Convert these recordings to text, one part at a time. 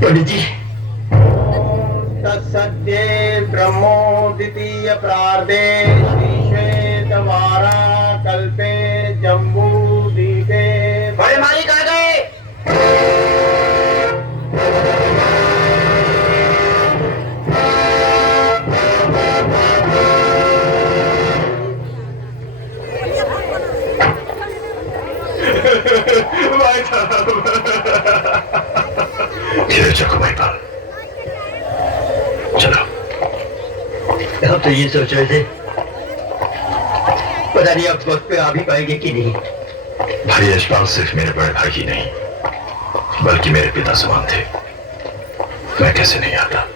पंडित जी, तत्सद्ये ब्रह्मो द्वितीय प्रार्धे श्वेतवारा कल्पे जम्बू दीपे। बड़े मालिक आ गए। भाई साहब, धीरे रखो भाई पाल, चलो। हम तो ये सोच रहे थे, पता नहीं अब वक्त पे आ भी पाएंगे कि नहीं। भाई यशपाल सिर्फ मेरे बड़े भाई ही नहीं, बल्कि मेरे पिता समान थे। मैं कैसे नहीं आता।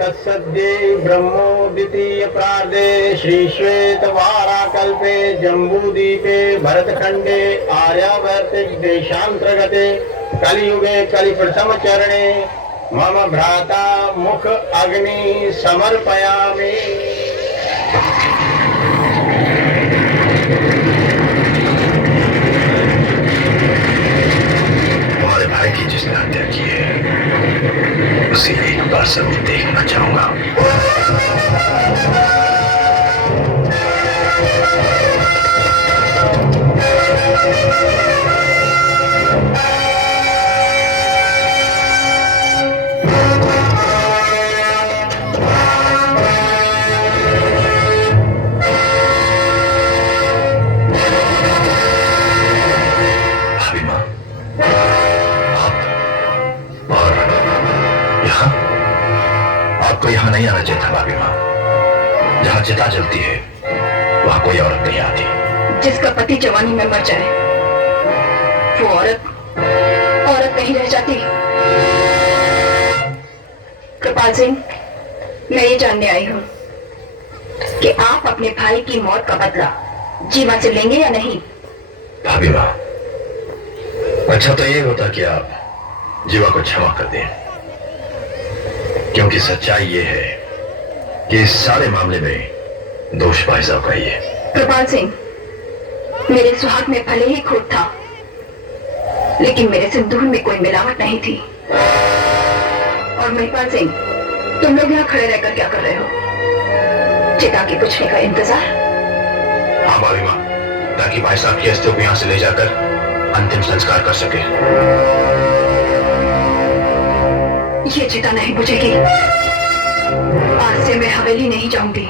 तत्सद्ये ब्रह्मो द्वितीय प्रार्धे श्री श्वेतवारा कल्पे जम्बूदीपे भरतखंडे आर्यावर्तिक देशांतर्गते कलियुगे कलिप्रथम चरणे मम भ्राता मुख अग्नि समर्पयामि। हमारे भाई की जिसने हत्या की है उसे एक बार जरूर देखना चाहूंगा। भाभी माँ, आपको यहाँ नहीं आना चाहिए था भाभी माँ। जहाँ चिता जलती है वहाँ कोई औरत नहीं आती। जिसका पति जवानी में मर जाए वो औरत नहीं रह जाती। कृपाल सिंह, मैं ये जानने आई हूँ कि आप अपने भाई की मौत का बदला जीवा से लेंगे या नहीं। भाभी माँ, अच्छा तो ये होता कि आप जीवा को क्षमा कर दें, क्योंकि सच्चाई ये है कि इस सारे मामले में दोष भाई साहब का ही है। कृपाल सिंह, मेरे सुहाग में भले ही खोट था, लेकिन मेरे सिंदूर में कोई मिलावट नहीं थी। और महिपाल सिंह, तुम लोग यहाँ खड़े रहकर क्या कर रहे हो? चिता के पूछने का इंतजार? हाँ भाभी माँ, ताकि भाई साहब की अस्थियों को यहाँ से ले जाकर अंतिम संस्कार कर सके। ये चिता नहीं बुझेगी। आज से मैं हवेली नहीं जाऊंगी,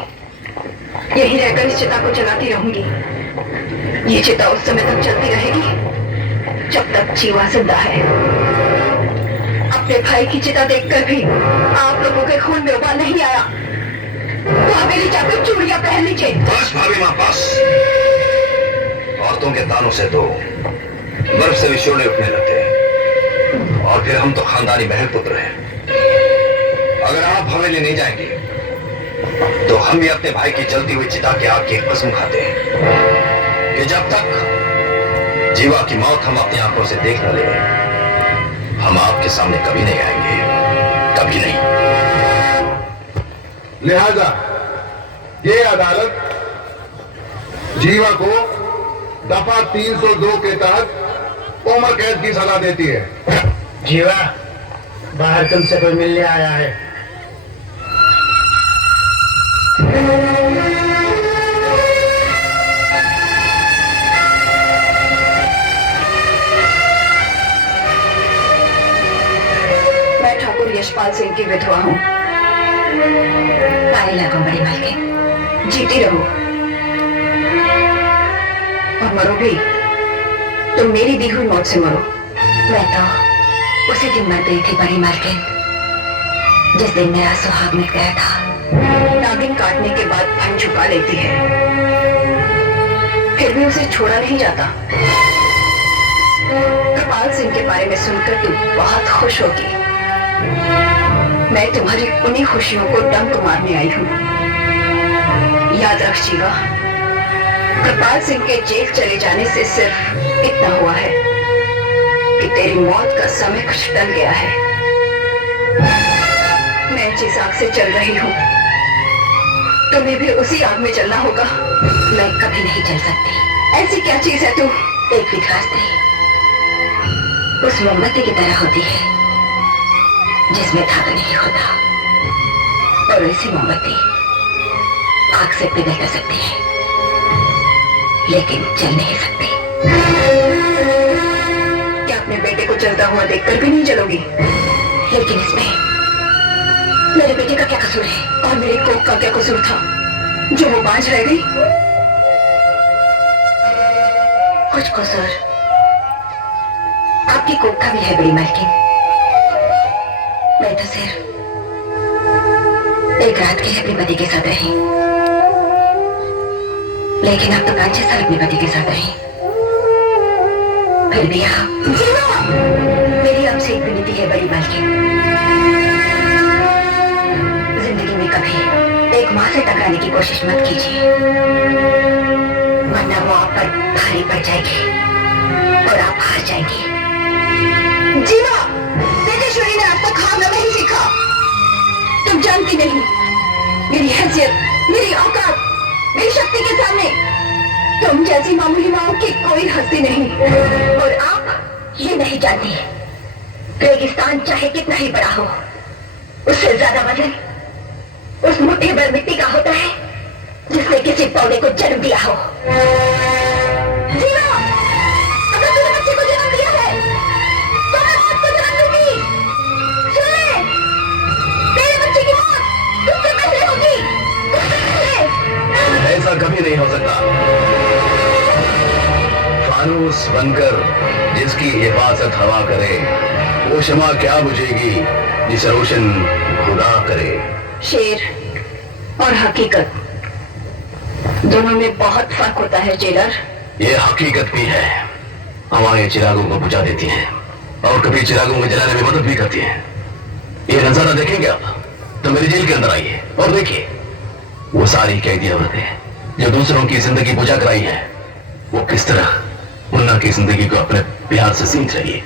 यहीं रहकर इस चिता को जलाती रहूंगी। ये चिता उस समय तक चलती रहेगी जब तक जीवा जिंदा है। अपने भाई की चिता देखकर भी आप लोगों के खून में उबाल नहीं आया तो हवेली जाकर चूड़ियां पहन लीजिए। बस भाभी माँ, बस। औरतों के तानों से तो बर्फ से भी शोले उठने लगते हैं, और फिर हम तो खानदानी महल पुत्र हैं। अगर आप हवेली नहीं जाएंगे तो हम भी अपने भाई की जलती हुई चिता के आग की एक कसम खाते हैं कि जब तक जीवा की मौत हम अपनी आंखों से देख न ले, हम आपके सामने कभी नहीं आएंगे, कभी नहीं। लिहाजा ये अदालत जीवा को दफा 302 के तहत उम्र कैद की सजा देती है। जीवा, बाहर तुमसे कोई मिलने आया है। मैं ठाकुर यशपाल सिंह की विधवा हूँ। ताली लगो बड़ी मालकिन, जीती रहो और मरो भी तुम मेरी दी हुई मौत से मरो। मैं तो उसी दिन मर गई थी बड़ी मालकिन, जिस दिन मेरा सुहाग मिट गया था। नागिन काटने के बाद फन झुका लेती है, फिर भी उसे छोड़ा नहीं जाता। कृपाल सिंह के बारे में सुनकर तुम बहुत खुश होगी। मैं तुम्हारी उन्हीं खुशियों को डंक मारने आई हूँ। याद रख जीवा, कृपाल सिंह के जेल चले जाने से सिर्फ इतना हुआ है कि तेरी मौत का समय कुछ टल गया है। मैं जिस आग से चल रही हूँ, तुम्हें भी उसी आग में चलना होगा। मैं कभी नहीं चल सकती। ऐसी क्या चीज है तू? एक विकास स्त्री उस मोमबत्ती की तरह होती है जिसमें धागा नहीं होता, और ऐसी मोमबत्ती आग से पिघल कर सकती है लेकिन जल नहीं सकती। क्या अपने बेटे को जलता हुआ देखकर भी नहीं जलोगी? लेकिन इसमें मेरे बेटे का क्या कसूर है? और मेरी कोख का क्या कसूर था जो वो बांझ रह गई? कुछ कसूर आपकी कोख का भी है बड़ी मालकिन। मैं तो सिर्फ एक रात के लिए अपने पति के साथ रही, लेकिन अब तो 5-6 साल अपने पति के साथ रही। फिर भी आप मेरी आपसे एक विनती है बड़ी मालकिन, जिंदगी में कभी एक माँ से टकराने की कोशिश मत कीजिए, वरना वो आप पर भारी पड़ जाएगी और आप हार जाएंगी। जीवा, तेजेश्वरी ने अब तक खाना नहीं सीखा। तुम जानती नहीं मेरी हैसियत, मेरी औकात, मेरी शक्ति के सामने तुम जैसी मामूली माओ की कोई हस्ती नहीं। और आप ये नहीं जानती, रेगिस्तान चाहे कितना ही बड़ा हो, उससे ज्यादा वजन उस मुट्ठी भर मिट्टी का होता है जिसने किसी पौधे को जन्म दिया हो। जीवा, अगर तूने बच्चे को जन्म दिया है तो मैं मौत को जन्म दूंगी। सुन ले, तेरे बच्चे की मौत तुझसे पहले होगी, तुझसे पहले। ऐसा कभी नहीं हो सकता। फानूस बनकर जिसकी हिफाजत हवा करे, वो शमा क्या बुझेगी जिसे रोशन खुदा करे। शेर और हकीकत दोनों में बहुत फर्क होता है जेलर। ये हकीकत भी है, हवाएं चिरागों को बुझा देती हैं और कभी चिरागों को जलाने में मदद भी करती हैं। ये नजारा देखेंगे आप तो मेरी जेल के अंदर आइए और देखिए वो सारी कैदी औरतें जो दूसरों की जिंदगी बुझा कराई है, वो किस तरह मुन्ना की जिंदगी को अपने प्यार से सींच रही है।